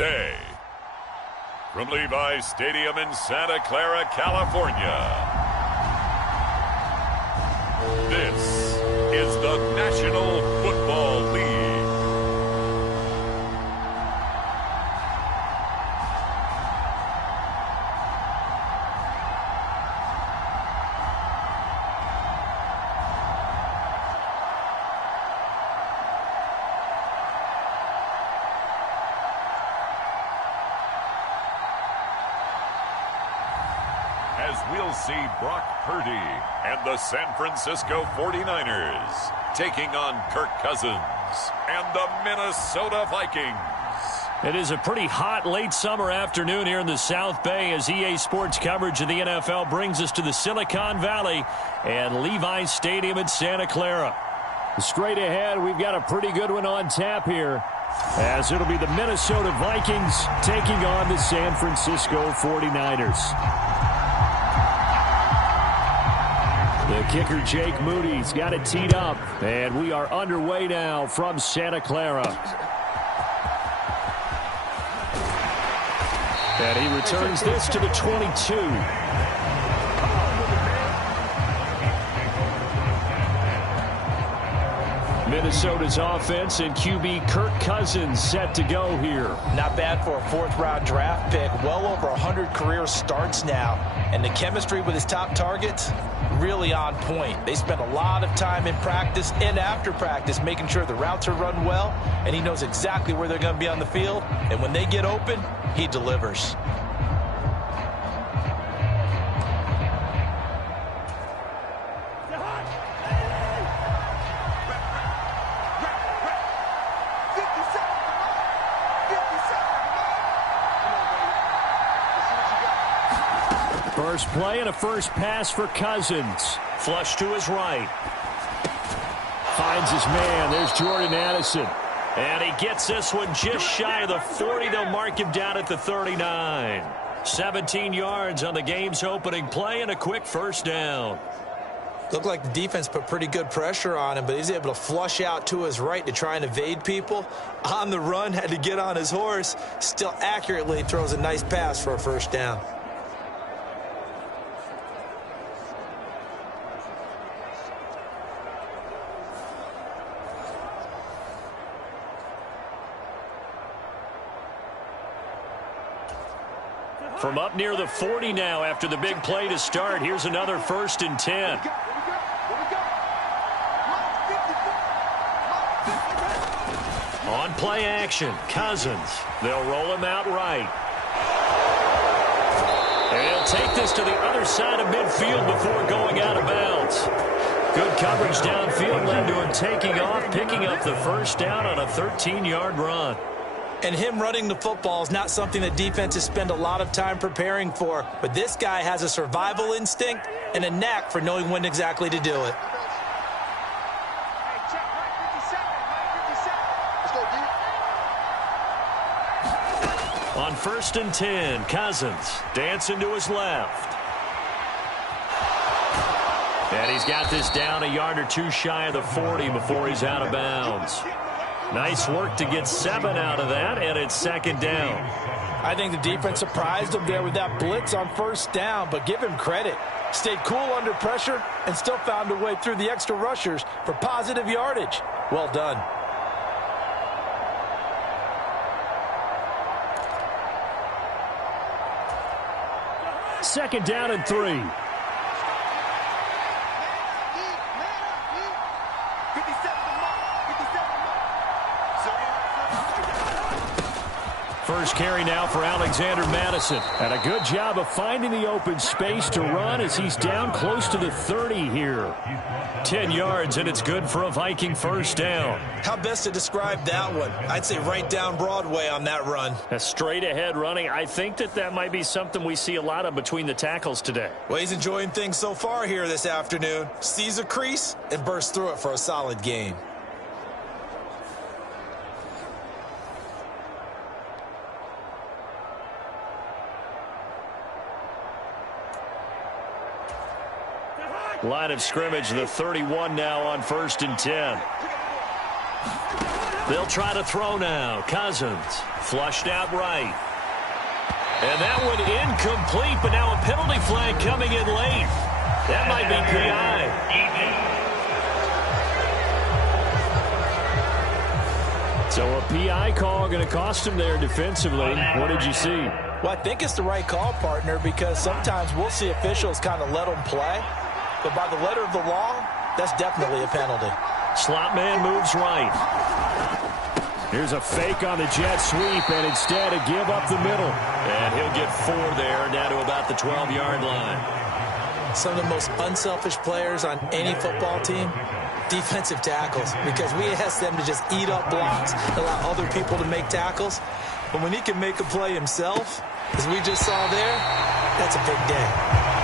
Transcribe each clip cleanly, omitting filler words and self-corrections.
today. From Levi's Stadium in Santa Clara, California, this is the National Football League. As we'll see Brock Purdy and the San Francisco 49ers taking on Kirk Cousins and the Minnesota Vikings. It is a pretty hot late summer afternoon here in the South Bay as EA Sports coverage of the NFL brings us to the Silicon Valley and Levi's Stadium in Santa Clara. Straight ahead, we've got a pretty good one on tap here, as it'll be the Minnesota Vikings taking on the San Francisco 49ers. The kicker, Jake Moody's got it teed up, and we are underway now from Santa Clara. And he returns this to the 22. Minnesota's offense and QB Kirk Cousins set to go here. Not bad for a fourth-round draft pick. Well over 100 career starts now. And the chemistry with his top targets, really on point. They spend a lot of time in practice and after practice making sure the routes are run well, and he knows exactly where they're going to be on the field. And when they get open, he delivers. First play and a first pass for Cousins. Flush to his right. Finds his man. There's Jordan Addison. And he gets this one just shy of the 40. They'll mark him down at the 39. 17 yards on the game's opening play and a quick first down. Looked like the defense put pretty good pressure on him, but he's able to flush out to his right to try and evade people. On the run, had to get on his horse. Still accurately throws a nice pass for a first down. From up near the 40 now after the big play to start. Here's another 1st and 10. On play action, Cousins. They'll roll him out right. And he'll take this to the other side of midfield before going out of bounds. Good coverage downfield led to him taking off, picking up the first down on a 13-yard run. And him running the football is not something that defenses spend a lot of time preparing for. But this guy has a survival instinct and a knack for knowing when exactly to do it. On 1st and 10, Cousins dancing to his left. And he's got this down a yard or two shy of the 40 before he's out of bounds. Nice work to get 7 out of that, and it's 2nd down. I think the defense surprised him there with that blitz on first down, but give him credit. Stayed cool under pressure and still found a way through the extra rushers for positive yardage. Well done. Second down and 3. First carry now for Alexander Madison. And a good job of finding the open space to run as he's down close to the 30 here. 10 yards, and it's good for a Viking first down. How best to describe that one? I'd say right down Broadway on that run. A straight ahead running. I think that might be something we see a lot of between the tackles today. Well, he's enjoying things so far here this afternoon. Sees a crease and bursts through it for a solid gain. Line of scrimmage, the 31 now on 1st and 10. They'll try to throw now. Cousins flushed out right. And that one incomplete, but now a penalty flag coming in late. That might be PI. So a PI call going to cost him there defensively. What did you see? Well, I think it's the right call, partner, because sometimes we'll see officials kind of let them play. But by the letter of the law, that's definitely a penalty. Slot man moves right. Here's a fake on the jet sweep, and instead a give up the middle. And he'll get 4 there, down to about the 12-yard line. Some of the most unselfish players on any football team, defensive tackles, because we ask them to just eat up blocks, allow other people to make tackles. But when he can make a play himself, as we just saw there, that's a big day.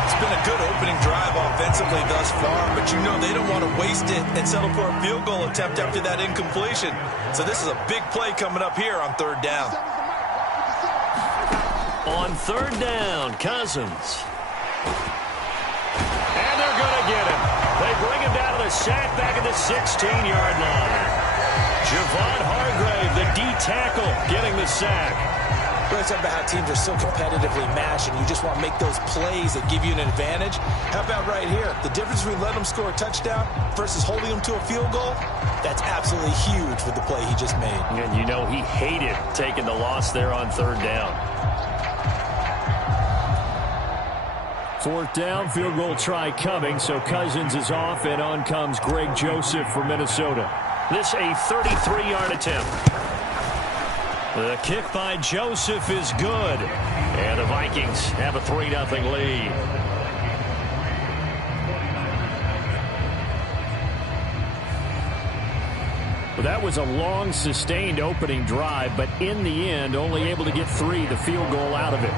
It's been a good opening drive offensively thus far, but you know they don't want to waste it and settle for a field goal attempt after that incompletion. So this is a big play coming up here on 3rd down. On 3rd down, Cousins. And they're going to get him. They bring him down to the sack back at the 16-yard line. Javon Hargrave, the D tackle, getting the sack. We're talking about how teams are so competitively matched, and you just want to make those plays that give you an advantage. How about right here? The difference between letting them score a touchdown versus holding them to a field goal, that's absolutely huge with the play he just made. And you know he hated taking the loss there on 3rd down. 4th down, field goal try coming, so Cousins is off, and on comes Greg Joseph for Minnesota. This a 33-yard attempt. The kick by Joseph is good. And the Vikings have a 3-0 lead. Well, that was a long, sustained opening drive, but in the end, only able to get 3, the field goal out of it.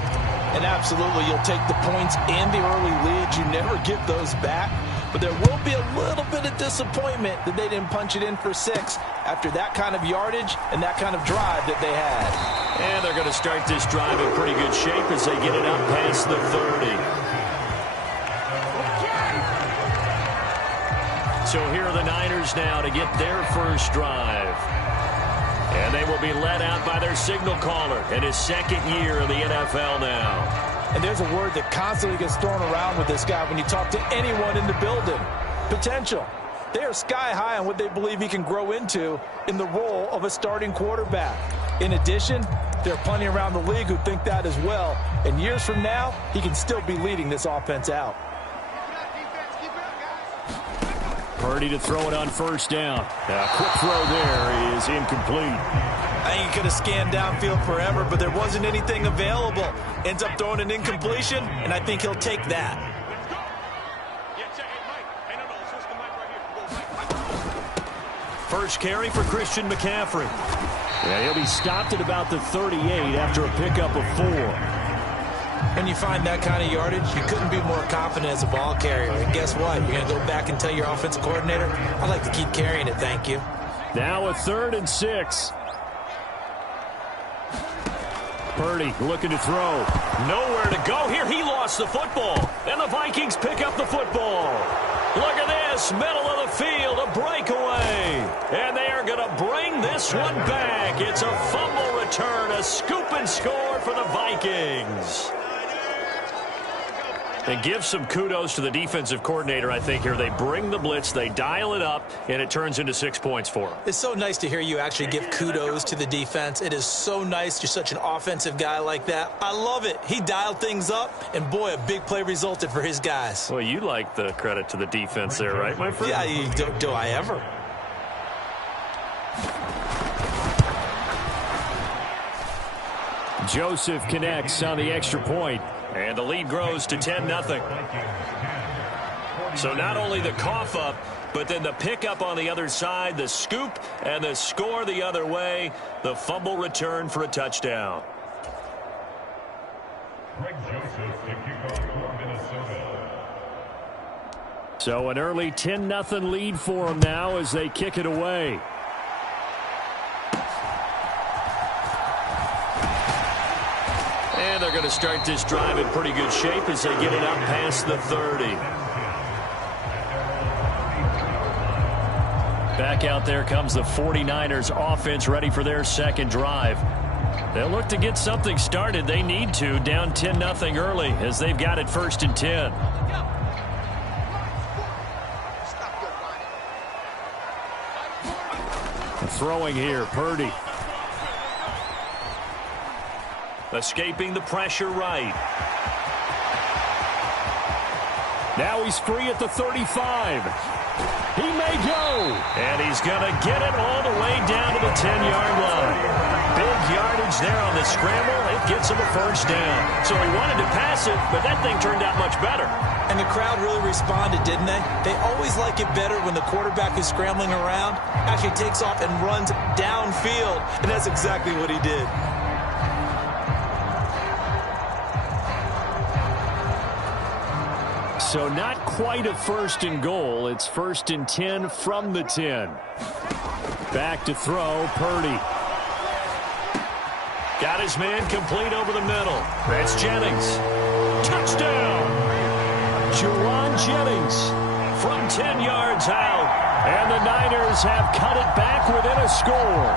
And absolutely, you'll take the points and the early lead. You never get those back. But there will be a little bit of disappointment that they didn't punch it in for 6 after that kind of yardage and that kind of drive that they had. And they're going to start this drive in pretty good shape as they get it up past the 30. So here are the Niners now to get their first drive. And they will be led out by their signal caller in his 2nd year in the NFL now. And there's a word that constantly gets thrown around with this guy when you talk to anyone in the building. Potential. They are sky high on what they believe he can grow into in the role of a starting quarterback. In addition, there are plenty around the league who think that as well. And years from now, he can still be leading this offense out. Purdy to throw it on 1st down. A quick throw there is incomplete. I think he could have scanned downfield forever, but there wasn't anything available. Ends up throwing an incompletion, and I think he'll take that. First carry for Christian McCaffrey. Yeah, he'll be stopped at about the 38 after a pickup of 4. When you find that kind of yardage, you couldn't be more confident as a ball carrier. And guess what? You're going to go back and tell your offensive coordinator, I'd like to keep carrying it, thank you. Now a 3rd and 6. Purdy looking to throw. Nowhere to go here. He lost the football. And the Vikings pick up the football. Look at this. Middle of the field. A breakaway. And they are going to bring this one back. It's a fumble return. A scoop and score for the Vikings. And give some kudos to the defensive coordinator, I think, here. They bring the blitz, they dial it up, and it turns into 6 points for them. It's so nice to hear you actually give kudos to the defense. It is so nice. You're such an offensive guy like that. I love it. He dialed things up, and boy, a big play resulted for his guys. Well, you like the credit to the defense there, right, my friend? Yeah, do I ever? Joseph connects on the extra point. And the lead grows to 10-0. So not only the cough up, but then the pickup on the other side, the scoop, and the score the other way. The fumble return for a touchdown. Greg Joseph to kick off for Minnesota. So an early 10-0 lead for them now as they kick it away. And they're going to start this drive in pretty good shape as they get it up past the 30. Back out there comes the 49ers offense ready for their second drive. They'll look to get something started. They need to, down 10-0 early as they've got it 1st and 10. Throwing here, Purdy. Escaping the pressure right. Now he's free at the 35. He may go. And he's going to get it all the way down to the 10-yard line. Big yardage there on the scramble. It gets him a 1st down. So he wanted to pass it, but that thing turned out much better. And the crowd really responded, didn't they? They always like it better when the quarterback is scrambling around, actually takes off and runs downfield. And that's exactly what he did. So not quite a 1st and goal. It's 1st and 10 from the 10. Back to throw, Purdy. Got his man complete over the middle. That's Jennings. Touchdown! Juwan Jennings from 10 yards out. And the Niners have cut it back within a score.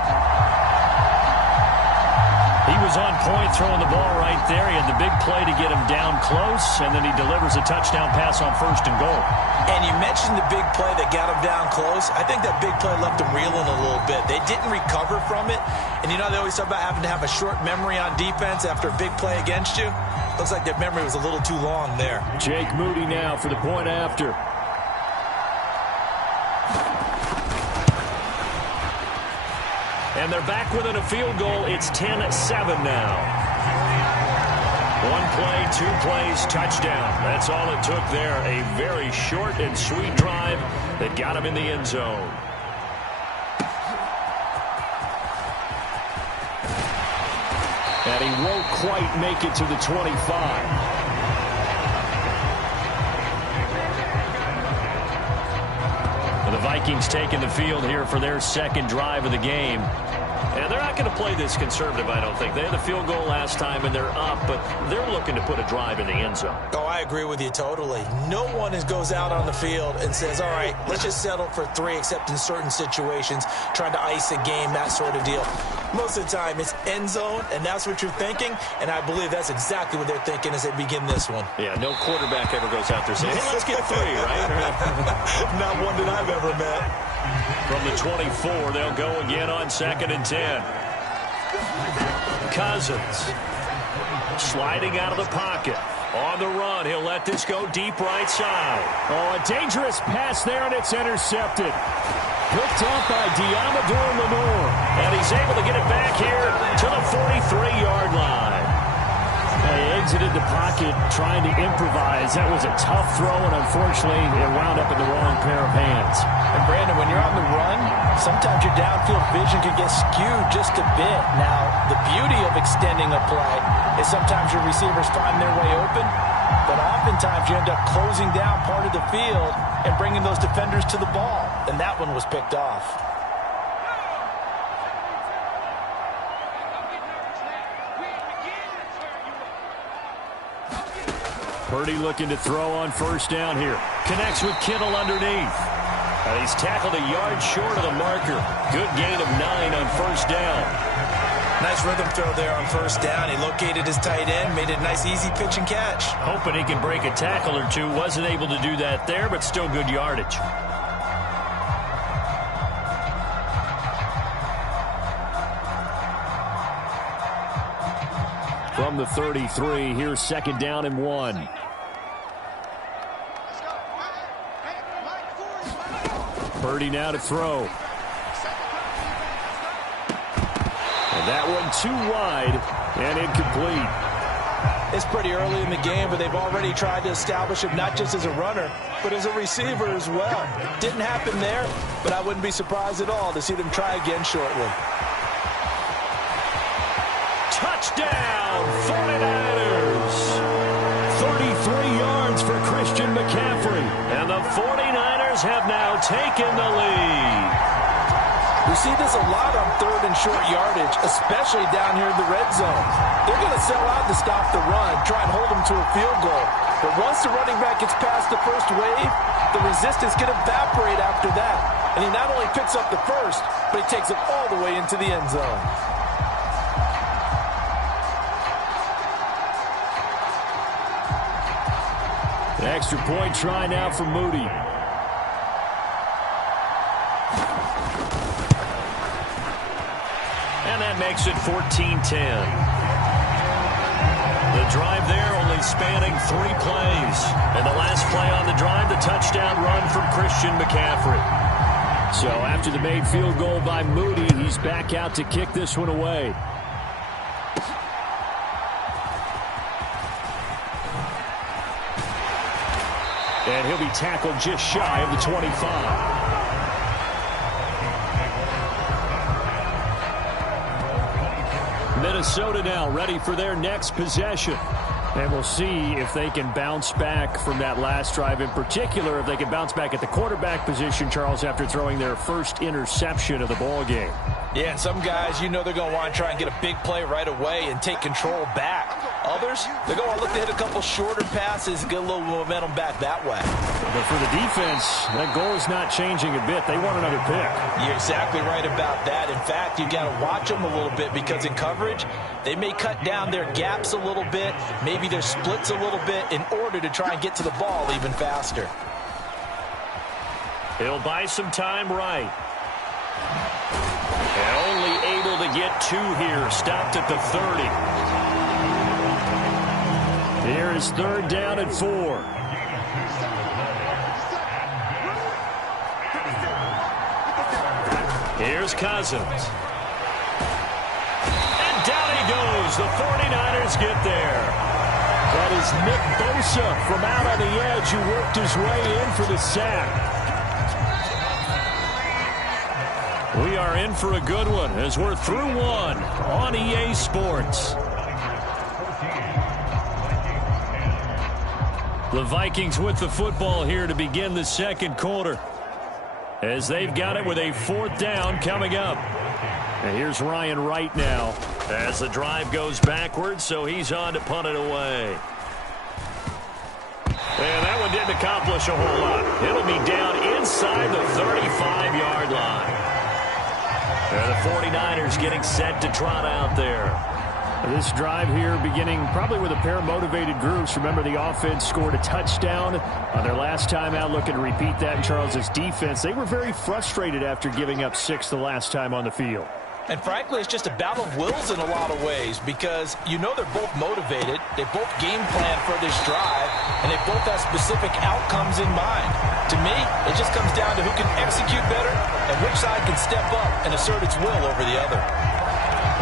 He was on point throwing the ball right there. He had the big play to get him down close, and then he delivers a touchdown pass on 1st and goal. And you mentioned the big play that got him down close. I think that big play left him reeling a little bit. They didn't recover from it. And, you know, they always talk about having to have a short memory on defense after a big play against you. Looks like their memory was a little too long there. Jake Moody now for the point after. And they're back within a field goal. It's 10-7 now. 1 play, 2 plays, touchdown. That's all it took there. A very short and sweet drive that got him in the end zone. And he won't quite make it to the 25. The Vikings taking the field here for their second drive of the game. And they're not going to play this conservative, I don't think. They had a field goal last time, and they're up, but they're looking to put a drive in the end zone. Oh, I agree with you totally. No one goes out on the field and says, all right, let's just settle for 3, except in certain situations, trying to ice a game, that sort of deal. Most of the time, it's end zone, and that's what you're thinking, and I believe that's exactly what they're thinking as they begin this one. Yeah, no quarterback ever goes out there saying, hey, let's get 3, right? Not one that I've ever met. From the 24, they'll go again on 2nd and 10. Cousins sliding out of the pocket. On the run, he'll let this go deep right side. Oh, a dangerous pass there, and it's intercepted. Picked up by Diamador Lenore. And he's able to get it back here to the 43-yard line. He exited the pocket trying to improvise. That was a tough throw, and unfortunately, it wound up in the wrong pair of hands. And, Brandon, when you're on the run, sometimes your downfield vision can get skewed just a bit. Now, the beauty of extending a play is sometimes your receivers find their way open, but oftentimes you end up closing down part of the field and bringing those defenders to the ball, and that one was picked off. Purdy looking to throw on 1st down here. Connects with Kittle underneath. And he's tackled a yard short of the marker. Good gain of 9 on 1st down. Nice rhythm throw there on 1st down. He located his tight end, made it a nice easy pitch and catch. Hoping he can break a tackle or two. Wasn't able to do that there, but still good yardage. From the 33, here's 2nd down and 1. Purdy now to throw. And that one too wide and incomplete. It's pretty early in the game, but they've already tried to establish him not just as a runner, but as a receiver as well. Didn't happen there, but I wouldn't be surprised at all to see them try again shortly. Touchdown, 49ers. 33 yards for Christian McCaffrey. And the 49ers have now taken the lead. We see this a lot on 3rd and short yardage, especially down here in the red zone. They're going to sell out to stop the run, try and hold them to a field goal. But once the running back gets past the first wave, the resistance can evaporate after that. And he not only picks up the first, but he takes it all the way into the end zone. The extra point try now for Moody. And that makes it 14-10. The drive there only spanning 3 plays. And the last play on the drive, the touchdown run from Christian McCaffrey. So after the made field goal by Moody, he's back out to kick this one away. And he'll be tackled just shy of the 25. Minnesota now ready for their next possession. And we'll see if they can bounce back from that last drive. In particular, if they can bounce back at the quarterback position, Charles, after throwing their first interception of the ball game. Yeah, and some guys, they're going to want to try and get a big play right away and take control back. Others, they're going to look to hit a couple shorter passes and get a little momentum back that way. But for the defense, that goal is not changing a bit. They want another pick. You're exactly right about that. In fact, you got to watch them a little bit because in coverage, they may cut down their gaps a little bit, maybe their splits a little bit in order to try and get to the ball even faster. He'll buy some time right. And only able to get 2 here. Stopped at the 30. Here is 3rd down and 4. Here's Cousins. And down he goes. The 49ers get there. That is Nick Bosa from out on the edge who worked his way in for the sack. We are in for a good one as we're through one on EA Sports. The Vikings with the football here to begin the second quarter, as they've got it with a 4th down coming up. And here's Ryan Wright now as the drive goes backwards, so he's on to punt it away. And that one didn't accomplish a whole lot. It'll be down inside the 35-yard line. And the 49ers getting set to trot out there. This drive here beginning probably with a pair of motivated groups. Remember, the offense scored a touchdown on their last time out, looking to repeat that in Charles's defense. They were very frustrated after giving up 6 the last time on the field. And frankly, it's just a battle of wills in a lot of ways because they're both motivated. They both game plan for this drive, and they both have specific outcomes in mind. To me, it just comes down to who can execute better and which side can step up and assert its will over the other.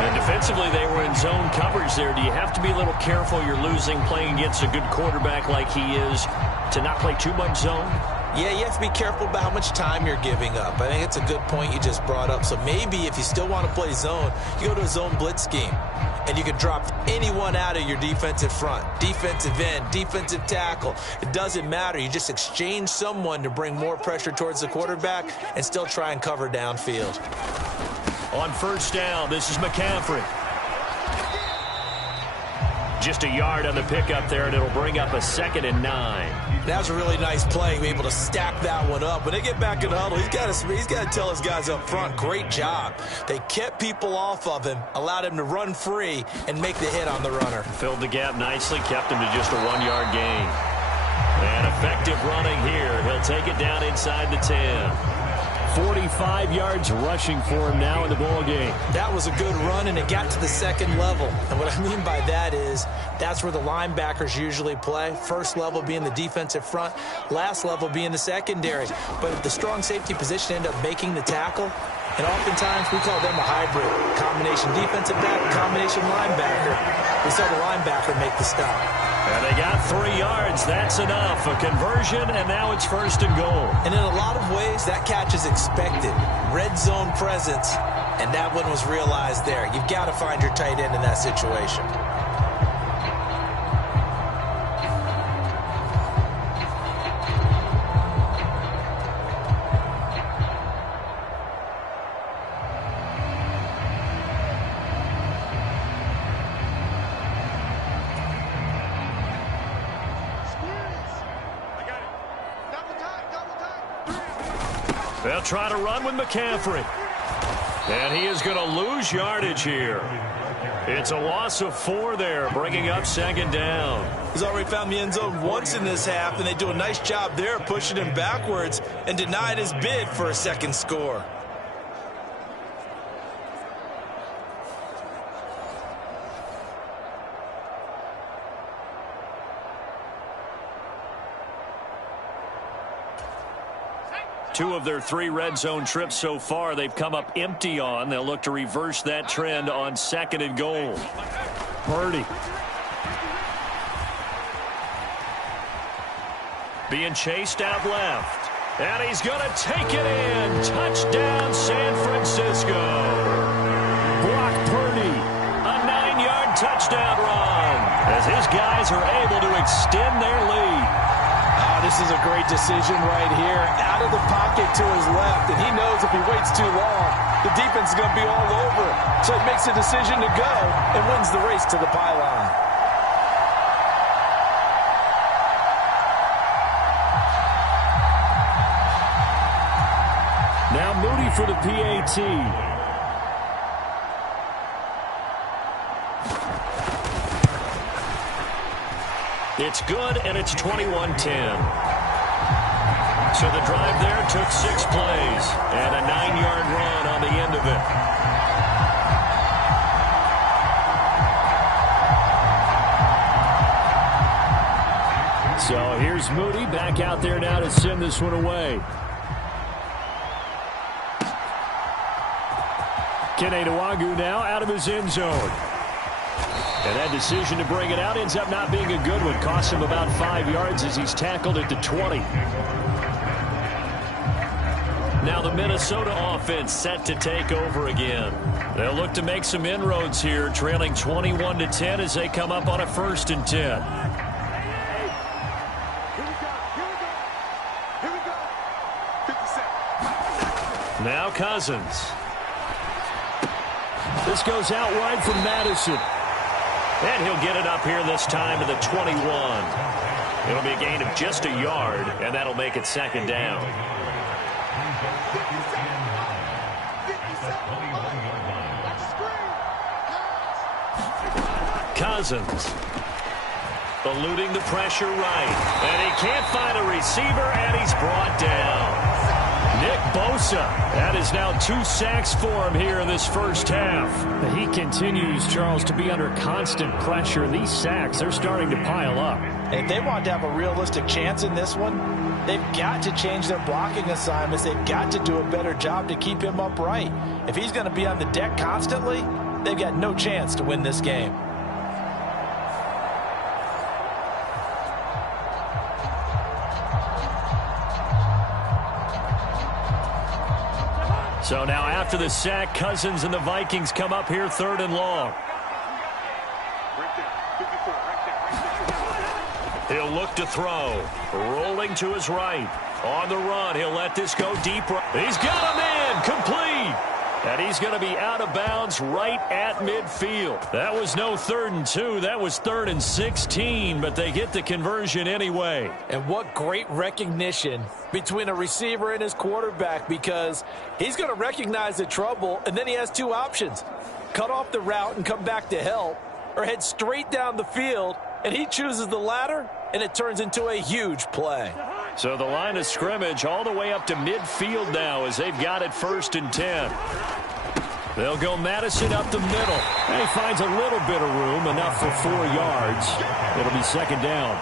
And defensively, they were in zone coverage there. Do you have to be a little careful you're losing playing against a good quarterback like he is to not play too much zone? Yeah, you have to be careful about how much time you're giving up. I think it's a good point you just brought up. So maybe if you still want to play zone, you go to a zone blitz scheme. And you can drop anyone out of your defensive front. Defensive end, defensive tackle. It doesn't matter. You just exchange someone to bring more pressure towards the quarterback and still try and cover downfield. On 1st down, this is McCaffrey. Just a yard on the pickup there, and it'll bring up a 2nd and 9. That was a really nice play, able to stack that one up. When they get back in the huddle, he's got to tell his guys up front, great job. They kept people off of him, allowed him to run free, and make the hit on the runner. Filled the gap nicely, kept him to just a 1-yard gain. And effective running here. He'll take it down inside the 10. 45 yards rushing for him now in the ball game. That was a good run, and it got to the 2nd level. And what I mean by that is that's where the linebackers usually play. First level being the defensive front, last level being the secondary. But if the strong safety position end up making the tackle, and oftentimes we call them a hybrid. Combination defensive back, combination linebacker. We saw the linebacker make the stop. And they got 3 yards. That's enough. A conversion, and now it's 1st and goal. And in a lot of ways, that catch is expected. Red zone presence, and that one was realized there. You've got to find your tight end in that situation. They'll try to run with McCaffrey. And he is going to lose yardage here. It's a loss of 4 there, bringing up second down. He's already found the end zone once in this half, and they do a nice job there pushing him backwards and denied his bid for a second score. Two of their 3 red zone trips so far, they've come up empty on. They'll look to reverse that trend on 2nd and goal. Purdy. Being chased out left. And he's going to take it in. Touchdown, San Francisco. Brock Purdy. A 9-yard touchdown run as his guys are able to extend their lead. This is a great decision right here. Out of the pocket to his left, and he knows if he waits too long, the defense is going to be all over it. So he makes a decision to go and wins the race to the pylon. Now Moody for the PAT. It's good, and it's 21-10. So the drive there took 6 plays, and a 9-yard run on the end of it. So here's Moody back out there now to send this one away. Kene Nwangwu now out of his end zone. And that decision to bring it out ends up not being a good one. Costs him about 5 yards as he's tackled at the 20. Now the Minnesota offense set to take over again. They'll look to make some inroads here, trailing 21-10 as they come up on a 1st and 10. Now Cousins. This goes out wide from Madison. And he'll get it up here this time to the 21. It'll be a gain of just a yard, and that'll make it 2nd down. Cousins. Eluding the pressure right. And he can't find a receiver, and he's brought down. Nick Bosa. That is now 2 sacks for him here in this first half. He continues, Charles, to be under constant pressure. These sacks, they're starting to pile up. If they want to have a realistic chance in this one, they've got to change their blocking assignments. They've got to do a better job to keep him upright. If he's going to be on the deck constantly, they've got no chance to win this game. So now after the sack, Cousins and the Vikings come up here 3rd and long. He'll look to throw. Rolling to his right. On the run, he'll let this go deep. He's got him in. Complete. And he's going to be out of bounds right at midfield. That was no 3rd and 2. That was 3rd and 16, but they get the conversion anyway. And what great recognition between a receiver and his quarterback, because he's going to recognize the trouble, and then he has 2 options. Cut off the route and come back to help, or head straight down the field, and he chooses the latter, and it turns into a huge play. So the line of scrimmage all the way up to midfield now as they've got it 1st and 10. They'll go Madison up the middle. And he finds a little bit of room, enough for 4 yards. It'll be 2nd down.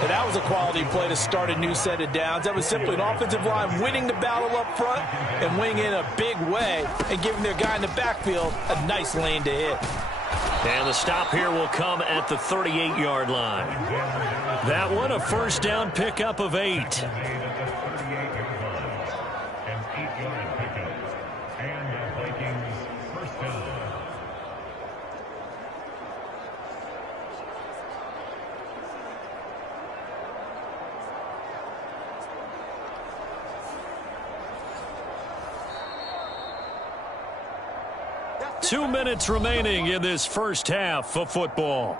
And that was a quality play to start a new set of downs. That was simply an offensive line winning the battle up front and winning in a big way and giving their guy in the backfield a nice lane to hit. And the stop here will come at the 38-yard line. That one, a 1st down pickup of 8. Two minutes remaining in this first half of football.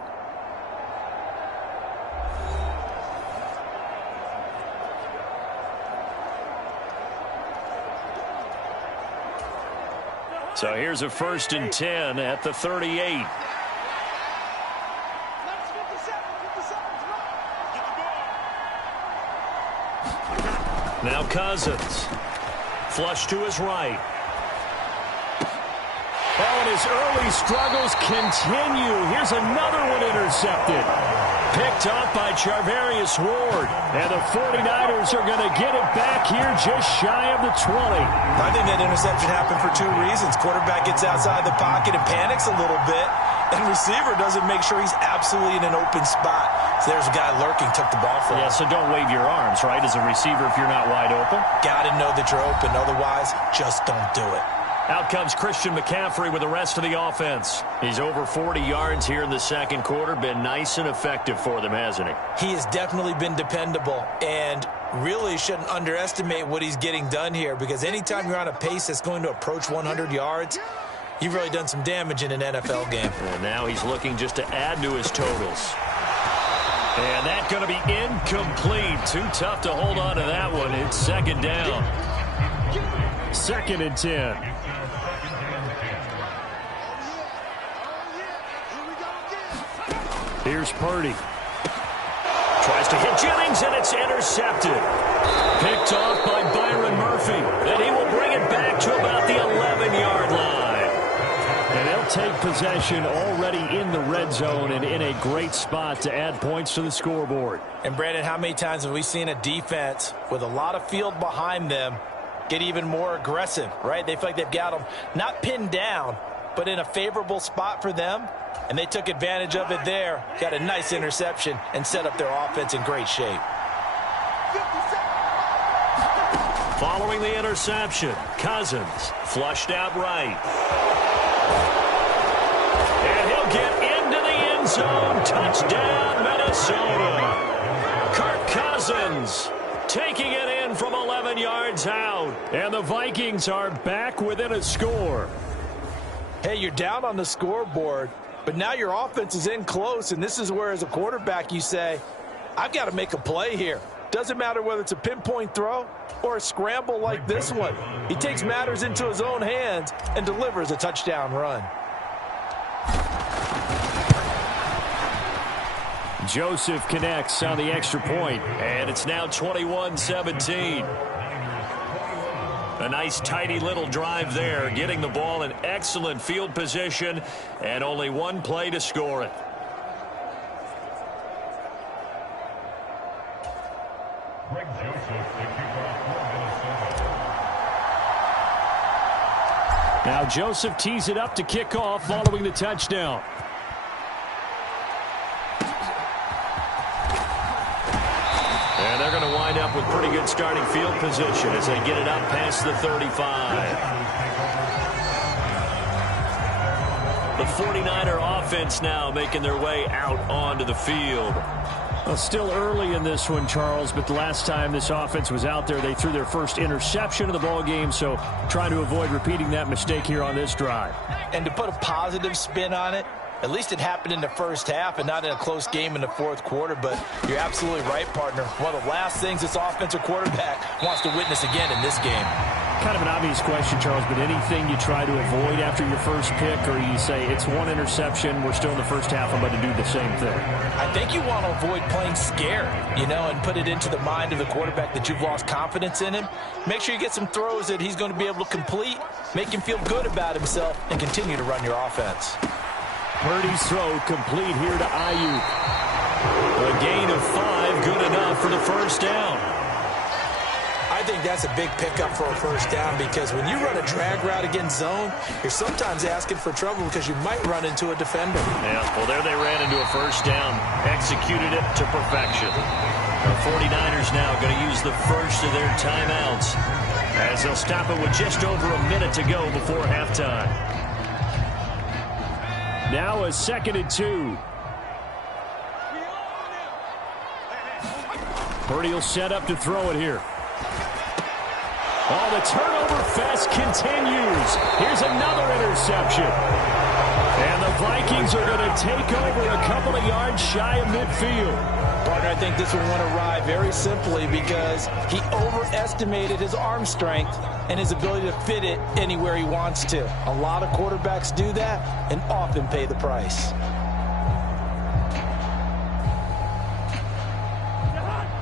So here's a 1st and 10 at the 38. Now Cousins. Flush to his right. Oh, and his early struggles continue. Here's another one intercepted. Picked off by Charvarius Ward. And the 49ers are going to get it back here just shy of the 20. I think that interception happened for two reasons. Quarterback gets outside the pocket and panics a little bit, and receiver doesn't make sure he's absolutely in an open spot. So there's a guy lurking, took the ball from him. Yeah, so don't wave your arms, right, as a receiver if you're not wide open. Got to know that you're open. Otherwise, just don't do it. Out comes Christian McCaffrey with the rest of the offense. He's over 40 yards here in the second quarter. Been nice and effective for them, hasn't he? He has definitely been dependable, and really shouldn't underestimate what he's getting done here, because anytime you're on a pace that's going to approach 100 yards, you've really done some damage in an NFL game. And now he's looking just to add to his totals. And that's going to be incomplete. Too tough to hold on to that one. It's second down. 2nd and 10. Here's Purdy. Tries to hit Jennings, and it's intercepted. Picked off by Byron Murphy. And he will bring it back to about the 11-yard line. And they'll take possession already in the red zone and in a great spot to add points to the scoreboard. And, Brandon, how many times have we seen a defense with a lot of field behind them get even more aggressive, right? They feel like they've got them not pinned down, but in a favorable spot for them, and they took advantage of it there. Got a nice interception and set up their offense in great shape. Following the interception, Cousins flushed out right. And he'll get into the end zone. Touchdown, Minnesota. Kirk Cousins taking it in from 11 yards out. And the Vikings are back within a score. Hey, you're down on the scoreboard, but now your offense is in close, and this is where, as a quarterback, you say, I've got to make a play here. Doesn't matter whether it's a pinpoint throw or a scramble like this one. He takes matters into his own hands and delivers a touchdown run. Joseph connects on the extra point, and it's now 21-17. A nice, tidy little drive there, getting the ball in excellent field position, and only one play to score it. Now Joseph tees it up to kick off following the touchdown. And they're going to wind up with pretty good starting field position as they get it up past the 35. The 49er offense now making their way out onto the field. Well, still early in this one, Charles, but the last time this offense was out there, they threw their first interception of the ball game, so trying to avoid repeating that mistake here on this drive. And to put a positive spin on it, at least it happened in the first half and not in a close game in the fourth quarter. But you're absolutely right, partner. One of the last things this offensive quarterback wants to witness again in this game. Kind of an obvious question, Charles, but anything you try to avoid after your first pick, or you say it's one interception, we're still in the first half, I'm going to do the same thing? I think you want to avoid playing scared, and put it into the mind of the quarterback that you've lost confidence in him. Make sure you get some throws that he's going to be able to complete, make him feel good about himself, and continue to run your offense. Purdy's throw complete here to Ayuk. A gain of 5, good enough for the first down. I think that's a big pickup for a first down, because when you run a drag route against zone, you're sometimes asking for trouble because you might run into a defender. Yeah, well, there they ran into a first down, executed it to perfection. The 49ers now going to use the first of their timeouts as they'll stop it with just over a minute to go before halftime. Now a 2nd and 2. Purdy will set up to throw it here. Oh, the turnover fest continues. Here's another interception. And the Vikings are going to take over a couple of yards shy of midfield. Partner, I think this one went awry very simply because he overestimated his arm strength and his ability to fit it anywhere he wants to. A lot of quarterbacks do that and often pay the price.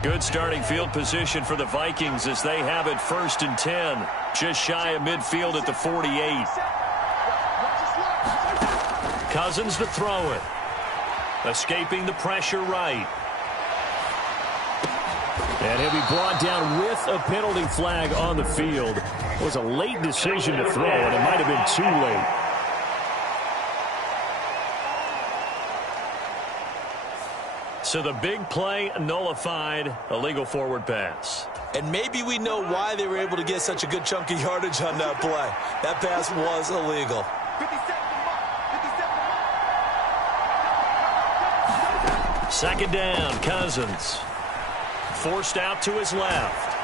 Good starting field position for the Vikings as they have it 1st and 10. Just shy of midfield at the 48. Cousins to throw it. Escaping the pressure right. And he'll be brought down with a penalty flag on the field. It was a late decision to throw, and it might have been too late. So the big play nullified, illegal forward pass. And maybe we know why they were able to get such a good chunk of yardage on that play. That pass was illegal. Second down, Cousins. Forced out to his left.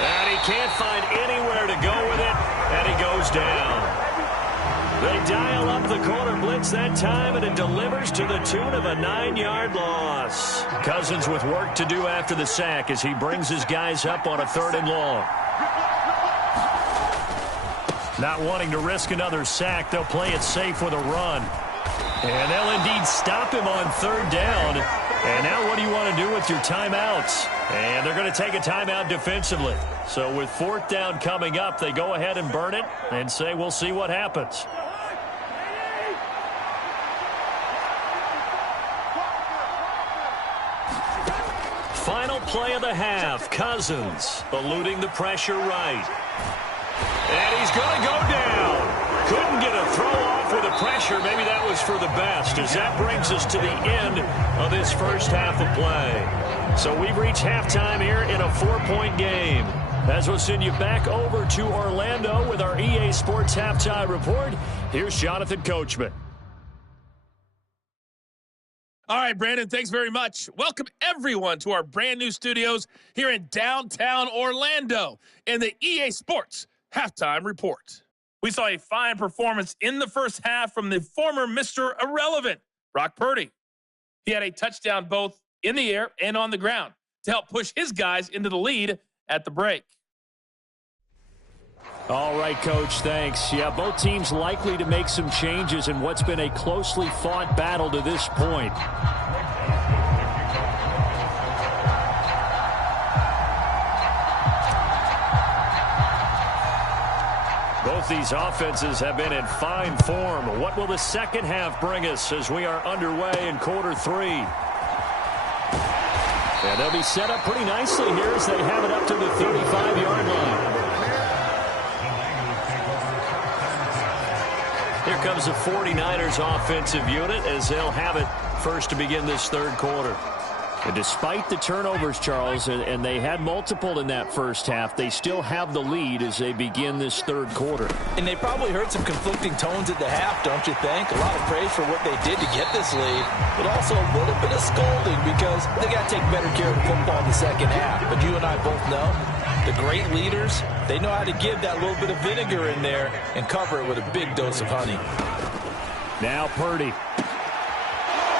And he can't find anywhere to go with it, and he goes down. They dial up the corner blitz that time, and it delivers to the tune of a 9-yard loss. Cousins with work to do after the sack as he brings his guys up on a 3rd and long. Not wanting to risk another sack, they'll play it safe with a run. And they'll indeed stop him on 3rd down. And now what do you want to do with your timeouts? And they're going to take a timeout defensively. So with 4th down coming up, they go ahead and burn it and say we'll see what happens. Final play of the half. Cousins eluding the pressure right. And he's going to go down. Couldn't get a throw off with the pressure. Maybe that was for the best, as that brings us to the end of this first half of play. So we've reached halftime here in a 4-point game. As we'll send you back over to Orlando with our EA Sports Halftime Report, here's Jonathan Coachman. All right, Brandon, thanks very much. Welcome, everyone, to our brand new studios here in downtown Orlando in the EA Sports Halftime Report. We saw a fine performance in the first half from the former Mr. Irrelevant, Brock Purdy. He had a touchdown both in the air and on the ground to help push his guys into the lead at the break. All right, Coach, thanks. Yeah, both teams likely to make some changes in what's been a closely fought battle to this point. Both these offenses have been in fine form. What will the second half bring us as we are underway in quarter 3? And they'll be set up pretty nicely here as they have it up to the 35-yard line. Here comes the 49ers offensive unit as they'll have it first to begin this third quarter. And despite the turnovers, Charles, and they had multiple in that first half, they still have the lead as they begin this third quarter. And they probably heard some conflicting tones at the half, don't you think? A lot of praise for what they did to get this lead, but also a little bit of scolding because they got to take better care of the football in the second half. But you and I both know the great leaders, they know how to give that little bit of vinegar in there and cover it with a big dose of honey. Now Purdy.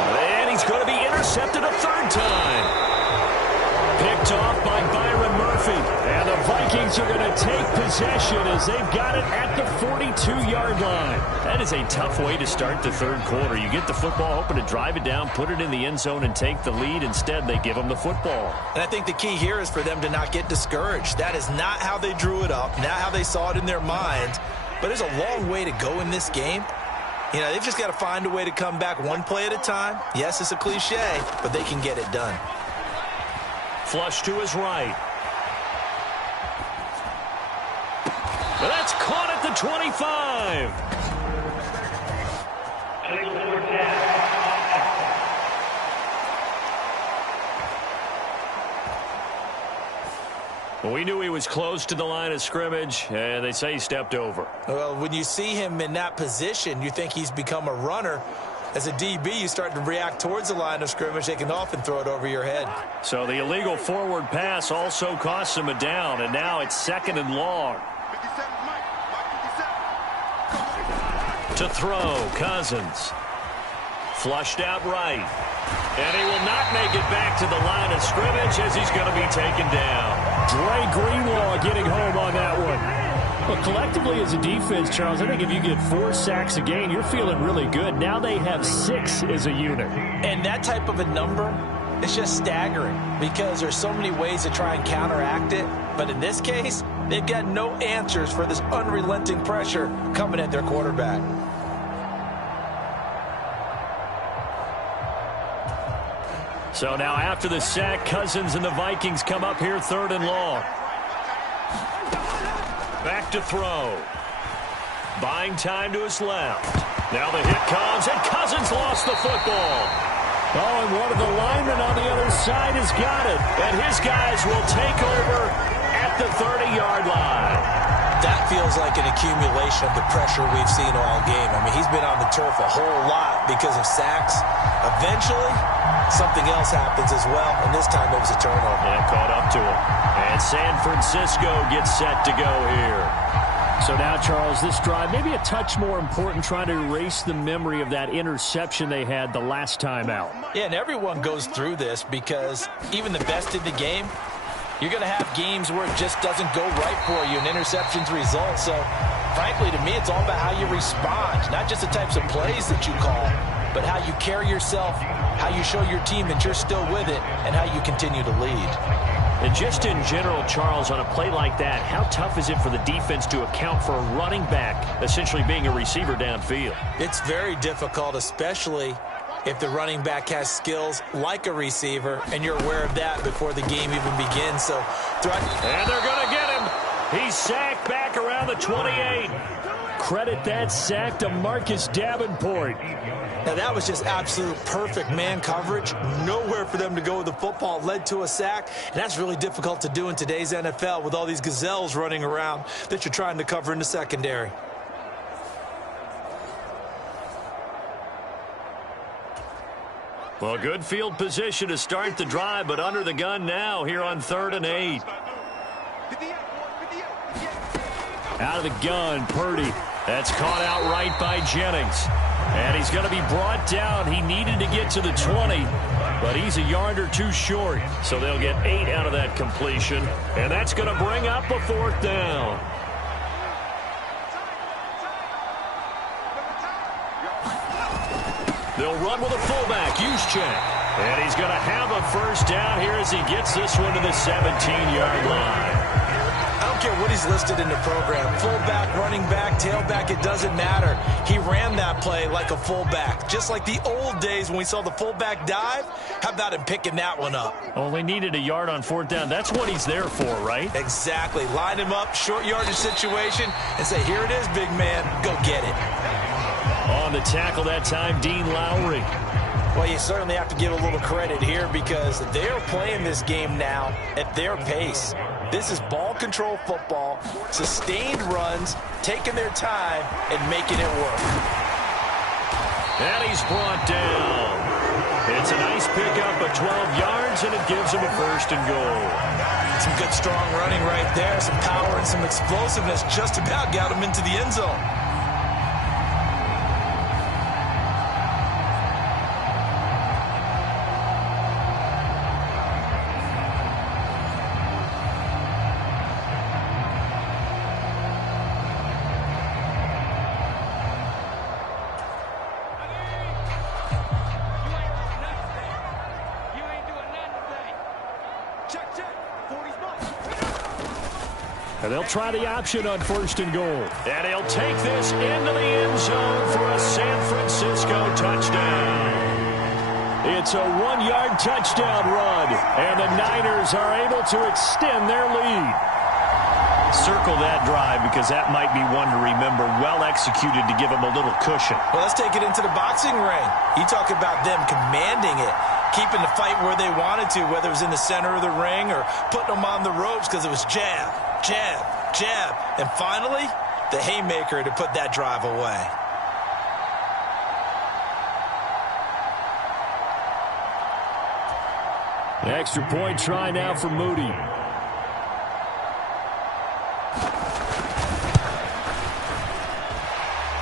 And he's going to be intercepted a third time. Picked off by Byron Murphy. And the Vikings are going to take possession as they've got it at the 42-yard line. That is a tough way to start the third quarter. You get the football, hoping to drive it down, put it in the end zone, and take the lead. Instead, they give them the football. And I think the key here is for them to not get discouraged. That is not how they drew it up, not how they saw it in their minds. But there's a long way to go in this game. You know, they've just got to find a way to come back one play at a time. Yes, it's a cliche, but they can get it done. Flush to his right. But that's caught at the 25. Well, we knew he was close to the line of scrimmage, and they say he stepped over. Well, when you see him in that position, you think he's become a runner. As a DB, you start to react towards the line of scrimmage. They can often throw it over your head. So the illegal forward pass also costs him a down, and now it's 2nd and long. To throw, Cousins. Flushed out right. And he will not make it back to the line of scrimmage as he's going to be taken down. Dre Greenlaw getting home on that one. Well, collectively as a defense, Charles, I think if you get 4 sacks a game, you're feeling really good. Now they have 6 as a unit. And that type of a number, it's just staggering because there's so many ways to try and counteract it. But in this case, they've got no answers for this unrelenting pressure coming at their quarterback. So now after the sack, Cousins and the Vikings come up here 3rd and long. Back to throw. Buying time to his left. Now the hit comes, and Cousins lost the football. Oh, and one of the linemen on the other side has got it. And his guys will take over at the 30-yard line. That feels like an accumulation of the pressure we've seen all game. I mean, he's been on the turf a whole lot because of sacks. Eventually, something else happens as well, and this time it was a turnover. And caught up to him. And San Francisco gets set to go here. So now, Charles, this drive maybe a touch more important, trying to erase the memory of that interception they had the last time out. Yeah, and everyone goes through this because even the best in the game, you're going to have games where it just doesn't go right for you, and interceptions result. So, frankly, to me, it's all about how you respond, not just the types of plays that you call, but how you carry yourself, how you show your team that you're still with it, and how you continue to lead. And just in general, Charles, on a play like that, how tough is it for the defense to account for a running back essentially being a receiver downfield? It's very difficult, especially if the running back has skills like a receiver, and you're aware of that before the game even begins. So, and they're going to get him. He's sacked back around the 28. Credit that sack to Marcus Davenport. Now, that was just absolute perfect man coverage. Nowhere for them to go with the football. Led to a sack, and that's really difficult to do in today's NFL with all these gazelles running around that you're trying to cover in the secondary. Well, good field position to start the drive, but under the gun now here on 3rd and 8. Out of the gun, Purdy. That's caught out right by Jennings. And he's going to be brought down. He needed to get to the 20, but he's a yard or 2 short. So they'll get 8 out of that completion, and that's going to bring up a 4th down. They'll run with a fullback, Juszczyk. And he's going to have a 1st down here as he gets this one to the 17-yard line. I don't care what he's listed in the program. Fullback, running back, tailback, it doesn't matter. He ran that play like a fullback, just like the old days when we saw the fullback dive. How about him picking that one up? Only needed a yard on 4th down. That's what he's there for, right? Exactly. Line him up, short yardage situation, and say, here it is, big man. Go get it. On the tackle that time, Dean Lowry. Well, you certainly have to give a little credit here because they're playing this game now at their pace. This is ball control football, sustained runs, taking their time, and making it work. And he's brought down. It's a nice pickup of 12 yards, and it gives him a 1st and goal. Some good, strong running right there, some power and some explosiveness just about got him into the end zone. And they'll try the option on 1st and goal. And he'll take this into the end zone for a San Francisco touchdown. It's a 1-yard touchdown run, and the Niners are able to extend their lead. Circle that drive because that might be one to remember. Well executed to give them a little cushion. Well, let's take it into the boxing ring. You talk about them commanding it, keeping the fight where they wanted to, whether it was in the center of the ring or putting them on the ropes because it was jab, jab, jab. And finally, the haymaker to put that drive away. An extra point try now for Moody.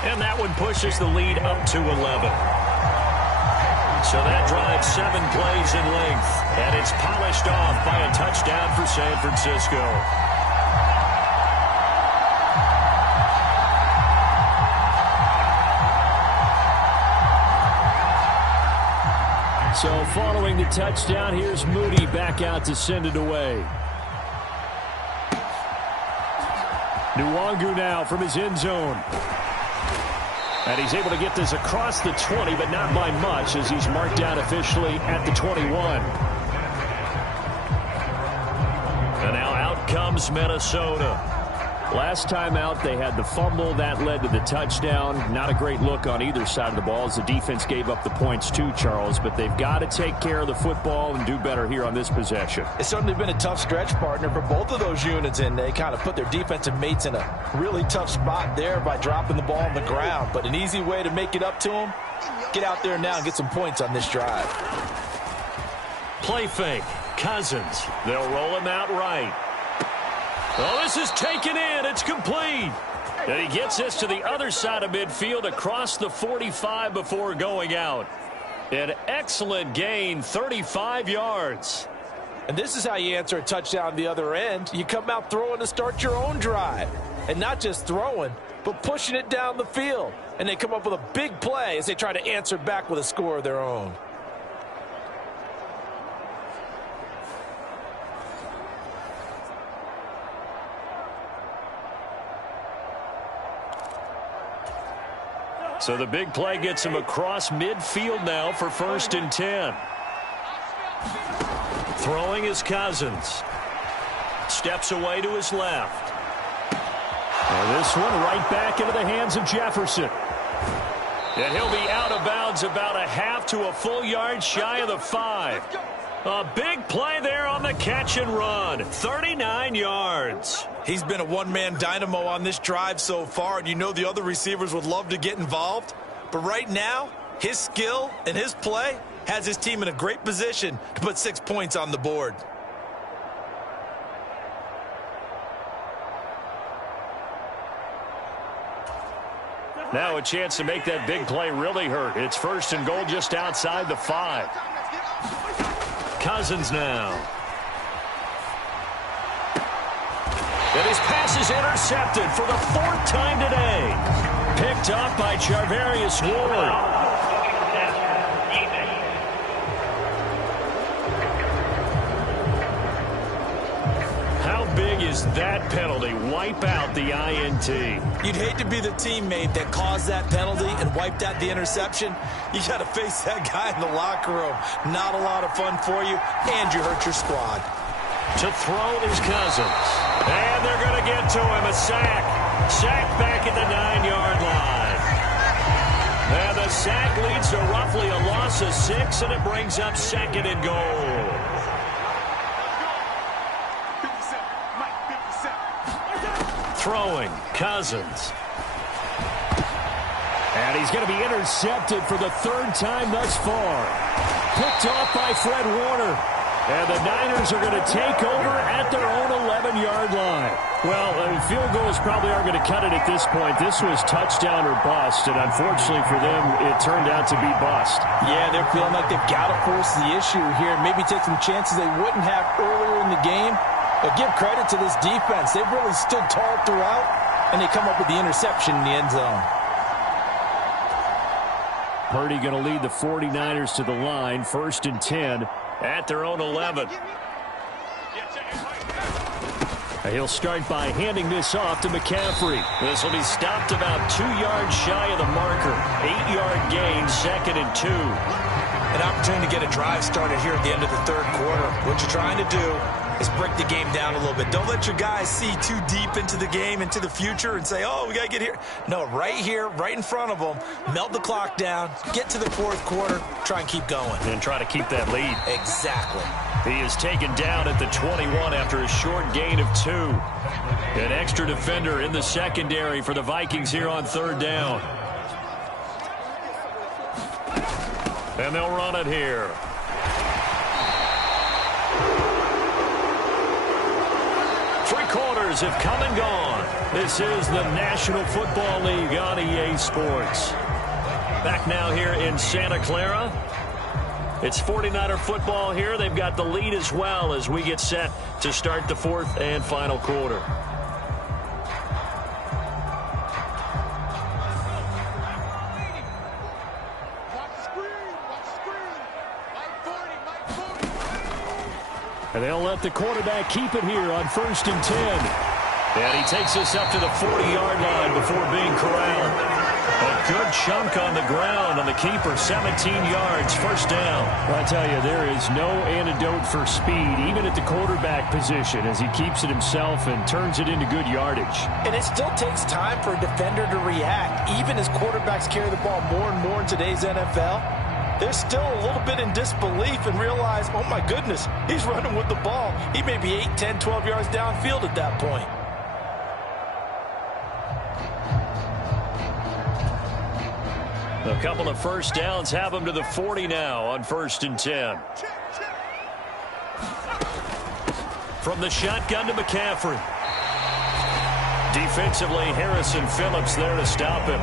And that one pushes the lead up to 11. So that drives 7 plays in length. And it's polished off by a touchdown for San Francisco. So following the touchdown, here's Moody back out to send it away. Nwangu now from his end zone. And he's able to get this across the 20, but not by much as he's marked out officially at the 21. And now out comes Minnesota. Last time out, they had the fumble. That led to the touchdown. Not a great look on either side of the ball as the defense gave up the points too, Charles. But they've got to take care of the football and do better here on this possession. It's certainly been a tough stretch, partner, for both of those units, and they kind of put their defensive mates in a really tough spot there by dropping the ball on the ground. But an easy way to make it up to them, get out there now and get some points on this drive. Play fake. Cousins. They'll roll him out right. Oh, this is taken in. It's complete. And he gets this to the other side of midfield across the 45 before going out. An excellent gain, 35 yards. And this is how you answer a touchdown the other end. You come out throwing to start your own drive. And not just throwing, but pushing it down the field. And they come up with a big play as they try to answer back with a score of their own. So the big play gets him across midfield now for 1st and 10. Throwing is Cousins. Steps away to his left. And this one right back into the hands of Jefferson. And he'll be out of bounds about a half to a full yard shy of the 5. A big play there on the catch and run. 39 yards. He's been a one-man dynamo on this drive so far, and you know the other receivers would love to get involved. But right now, his skill and his play has his team in a great position to put 6 points on the board. Now a chance to make that big play really hurt. It's 1st and goal just outside the 5. Cousins now. And his pass is intercepted for the 4th time today. Picked up by Charvarius Ward. How big is that penalty? Wipe out the INT. You'd hate to be the teammate that caused that penalty and wiped out the interception. You got to face that guy in the locker room. Not a lot of fun for you, and you hurt your squad. To throw is Cousins. And they're going to get to him. A sack. Sack back at the 9-yard line. And the sack leads to roughly a loss of 6, and it brings up 2nd and goal. Throwing, Cousins. And he's going to be intercepted for the 3rd time thus far. Picked off by Fred Warner. And the Niners are going to take over at their own 11-yard line. Well, field goals probably aren't going to cut it at this point. This was touchdown or bust, and unfortunately for them, it turned out to be bust. Yeah, they're feeling like they've got to force the issue here. Maybe take some chances they wouldn't have earlier in the game. But give credit to this defense. They've really stood tall throughout, and they come up with the interception in the end zone. Purdy going to lead the 49ers to the line, 1st and 10 at their own 11. He'll start by handing this off to McCaffrey. This will be stopped about 2 yards shy of the marker. 8-yard gain, 2nd and 2. An opportunity to get a drive started here at the end of the 3rd quarter. What you're trying to do is break the game down a little bit. Don't let your guys see too deep into the game, into the future, and say, oh, we got to get here. No, right here, right in front of them, melt the clock down, get to the 4th quarter, try and keep going. And try to keep that lead. Exactly. He is taken down at the 21 after a short gain of 2. An extra defender in the secondary for the Vikings here on 3rd down. And they'll run it here. starters have come and gone. This is the National Football League on EA Sports. Back now here in Santa Clara. It's 49er football here. They've got the lead as well as we get set to start the fourth and final quarter. And they'll let the quarterback keep it here on 1st and 10. And he takes us up to the 40-yard line before being corralled. A good chunk on the ground on the keeper, 17 yards, first down. Well, I tell you, there is no antidote for speed, even at the quarterback position, as he keeps it himself and turns it into good yardage. And it still takes time for a defender to react, even as quarterbacks carry the ball more and more in today's NFL. They're still a little bit in disbelief and realize, oh my goodness, he's running with the ball. He may be 8, 10, 12 yards downfield at that point. A couple of first downs have him to the 40 now on 1st and 10. From the shotgun to McCaffrey. Defensively, Harrison Phillips there to stop him.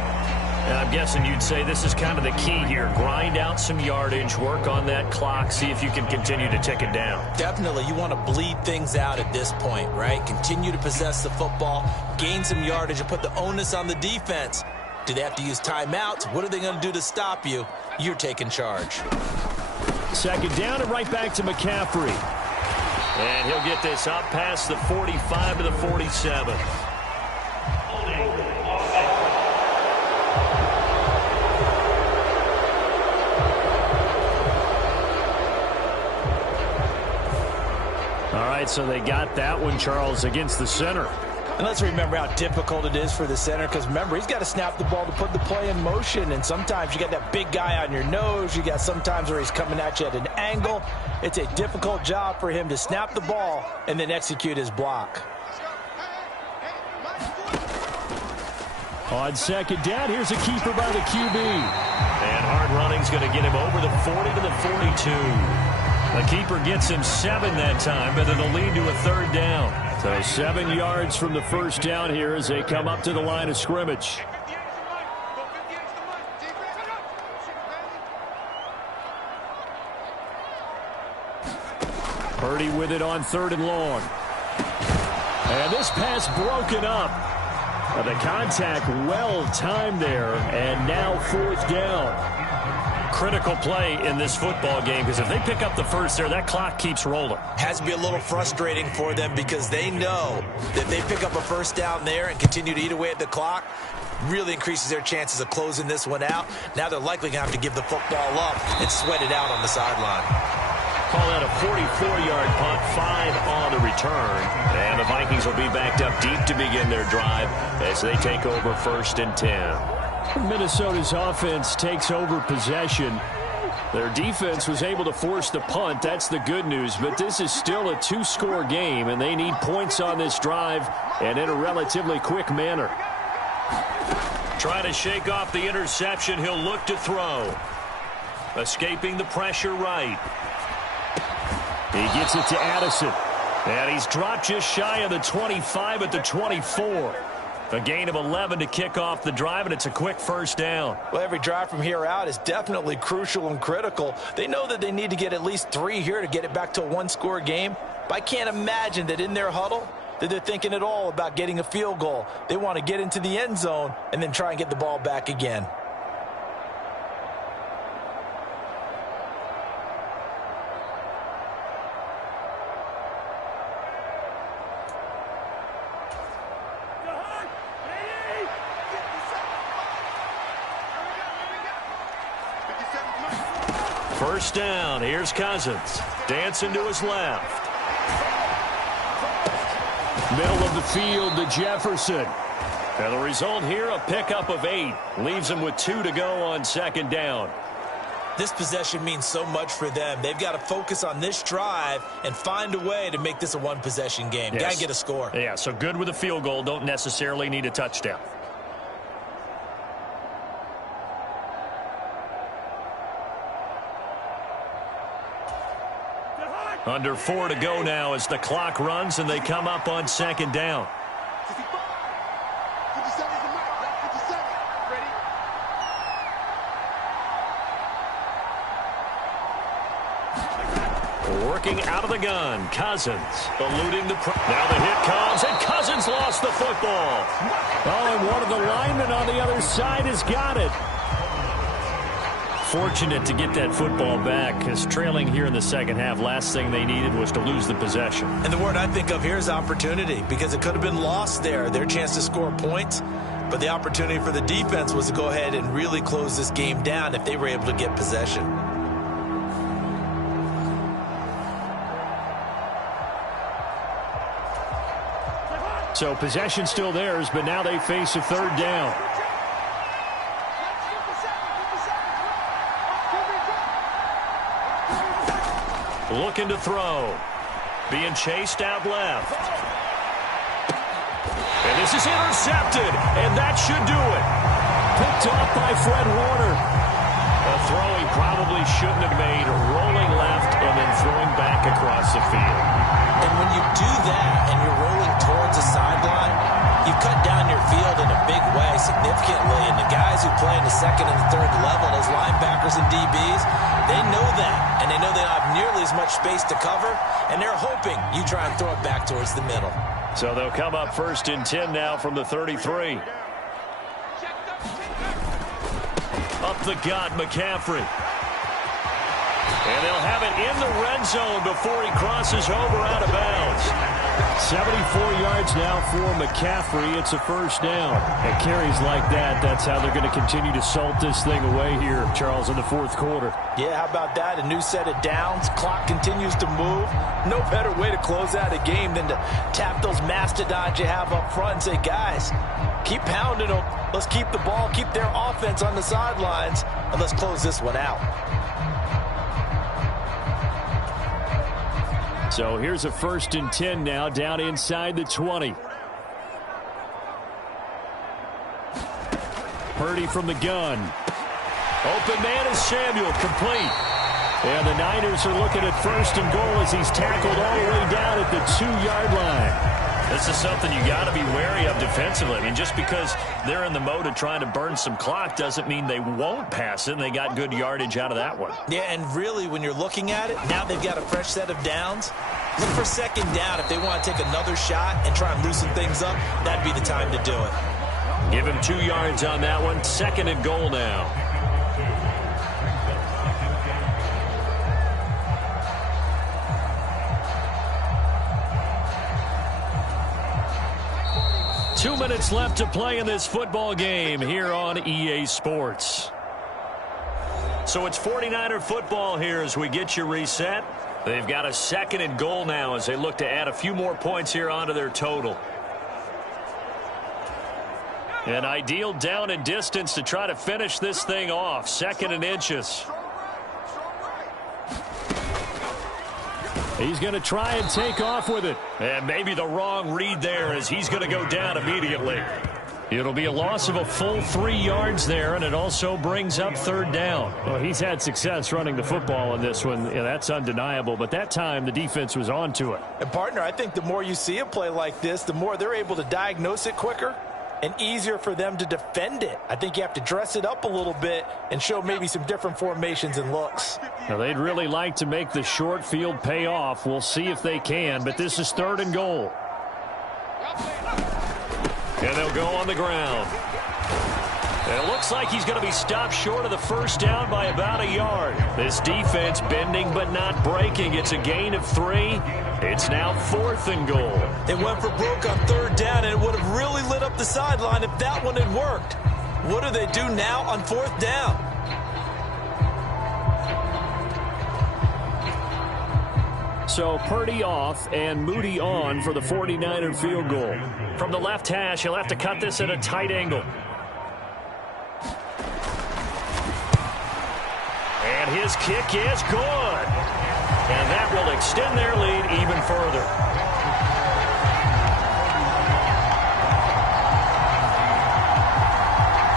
And I'm guessing you'd say this is kind of the key here. Grind out some yardage, work on that clock, see if you can continue to tick it down. Definitely, you want to bleed things out at this point, right? Continue to possess the football, gain some yardage, and put the onus on the defense. Do they have to use timeouts? What are they going to do to stop you? You're taking charge. Second down and right back to McCaffrey. And he'll get this up past the 45 to the 47. All right, so they got that one, Charles, against the center. And let's remember how difficult it is for the center, because remember, he's got to snap the ball to put the play in motion, and sometimes you got that big guy on your nose. You got sometimes where he's coming at you at an angle. It's a difficult job for him to snap the ball and then execute his block. On second down, here's a keeper by the QB. And hard running's going to get him over the 40 to the 42. The keeper gets him 7 that time, but it'll lead to a third down. So 7 yards from the first down here as they come up to the line of scrimmage. Purdy with it on 3rd and long. And this pass broken up. The contact well timed there, and now 4th down. Critical play in this football game, because if they pick up the first there, that clock keeps rolling. Has to be a little frustrating for them, because they know that they pick up a first down there and continue to eat away at the clock, really increases their chances of closing this one out. Now they're likely going to have to give the football up and sweat it out on the sideline. Call that a 44-yard punt, 5 on the return. And the Vikings will be backed up deep to begin their drive as they take over 1st and 10. Minnesota's offense takes over possession. Their defense was able to force the punt. That's the good news. But this is still a 2-score game, and they need points on this drive and in a relatively quick manner. Trying to shake off the interception. He'll look to throw. Escaping the pressure right. He gets it to Addison. And he's dropped just shy of the 25 at the 24. A gain of 11 to kick off the drive, and it's a quick first down. Well, every drive from here out is definitely crucial and critical. They know that they need to get at least 3 here to get it back to a 1-score game. But I can't imagine that in their huddle that they're thinking at all about getting a field goal. They want to get into the end zone and then try and get the ball back again. First down. Here's Cousins. Dancing to his left. Middle of the field to Jefferson. And the result here, a pickup of 8. Leaves him with 2 to go on 2nd down. This possession means so much for them. They've got to focus on this drive and find a way to make this a 1-possession game. Yes. Got to get a score. Yeah, so good with a field goal. Don't necessarily need a touchdown. Under 4 to go now as the clock runs and they come up on second down. Working out of the gun, Cousins eluding the now the hit comes, and Cousins lost the football. Oh, and one of the linemen on the other side has got it. Fortunate to get that football back, because trailing here in the second half, last thing they needed was to lose the possession. And the word I think of here is opportunity, because it could have been lost there, their chance to score points. But the opportunity for the defense was to go ahead and really close this game down if they were able to get possession. So possession still theirs, but now they face a third down. Looking to throw. Being chased out left. And this is intercepted, and that should do it. Picked off by Fred Warner. A throw he probably shouldn't have made, rolling left and then throwing back across the field. And when you do that and you're rolling towards the sideline, you cut down your field in a big way significantly. And the guys who play in the second and the third level, those linebackers and DBs, they know that. And they know they don't have nearly as much space to cover. And they're hoping you try and throw it back towards the middle. So they'll come up 1st and 10 now from the 33. Up the gut, McCaffrey. And they'll have it in the red zone before he crosses over out of bounds. 74 yards now for McCaffrey. It's a first down. And carries like that, that's how they're going to continue to salt this thing away here, Charles, in the fourth quarter. Yeah, how about that? A new set of downs. Clock continues to move. No better way to close out a game than to tap those mastodons you have up front and say, guys, keep pounding them. Let's keep the ball, keep their offense on the sidelines, and let's close this one out. So here's a 1st and 10 now, down inside the 20. Purdy from the gun. Open man is Samuel, complete. And the Niners are looking at 1st and goal as he's tackled all the way down at the 2-yard line. This is something you got to be wary of defensively. I mean, just because they're in the mode of trying to burn some clock doesn't mean they won't pass it, and they got good yardage out of that one. Yeah, and really, when you're looking at it, now they've got a fresh set of downs. Look for second down. If they want to take another shot and try and loosen things up, that'd be the time to do it. Give him 2 yards on that one. 2nd and goal now. Two minutes left to play in this football game here on EA Sports. So it's 49er football here as we get you reset. They've got a 2nd and goal now as they look to add a few more points here onto their total. An ideal down and distance to try to finish this thing off. 2nd and inches. He's going to try and take off with it. And maybe the wrong read there as he's going to go down immediately. It'll be a loss of a full 3 yards there, and it also brings up 3rd down. Well, he's had success running the football in this one. Yeah, that's undeniable, but that time the defense was on to it. And, partner, I think the more you see a play like this, the more they're able to diagnose it quicker and easier for them to defend it. I think you have to dress it up a little bit and show maybe some different formations and looks. Now, they'd really like to make the short field pay off. We'll see if they can, but this is 3rd and goal. And they'll go on the ground. And it looks like he's going to be stopped short of the first down by about a yard. This defense bending but not breaking. It's a gain of 3. It's now 4th and goal. They went for broke on 3rd down, and it would have really lit up the sideline if that one had worked. What do they do now on 4th down? So Purdy off and Moody on for the 49er field goal. From the left hash, he'll have to cut this at a tight angle. And his kick is good. And that will extend their lead even further.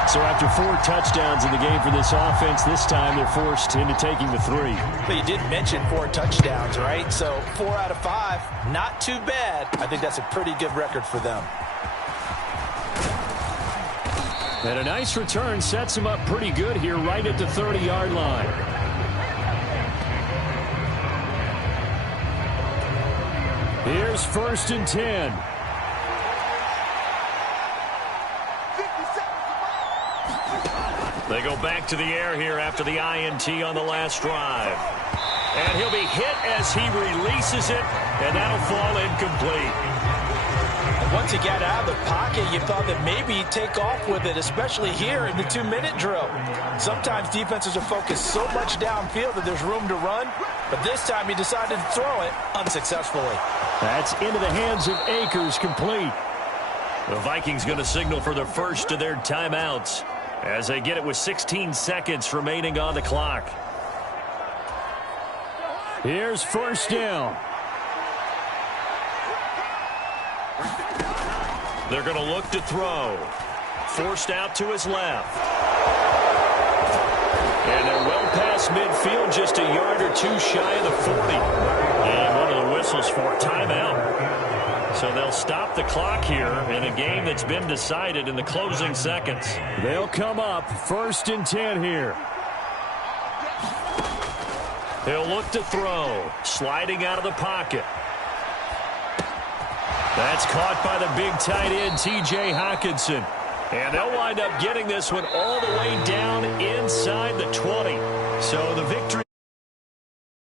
So So after 4 touchdowns in the game for this offense, this time they're forced into taking the 3. But you did mention 4 touchdowns, right? So 4 out of 5, not too bad. I think that's a pretty good record for them. And a nice return sets him up pretty good here right at the 30-yard line. Here's 1st and 10. They go back to the air here after the INT on the last drive. And he'll be hit as he releases it, and that'll fall incomplete. Once he got out of the pocket, you thought that maybe he'd take off with it, especially here in the 2-minute drill. Sometimes defenses are focused so much downfield that there's room to run, but this time he decided to throw it unsuccessfully. That's into the hands of Akers, complete. The Vikings going to signal for the first of their timeouts as they get it with 16 seconds remaining on the clock. Here's 1st down. They're going to look to throw. Forced out to his left. And they're well past midfield, just a yard or 2 shy of the 40. And one of the whistles for a timeout. So they'll stop the clock here in a game that's been decided in the closing seconds. They'll come up 1st and 10 here. He'll look to throw. Sliding out of the pocket. That's caught by the big tight end, T.J. Hockenson. And they'll wind up getting this one all the way down inside the 20. So the victory.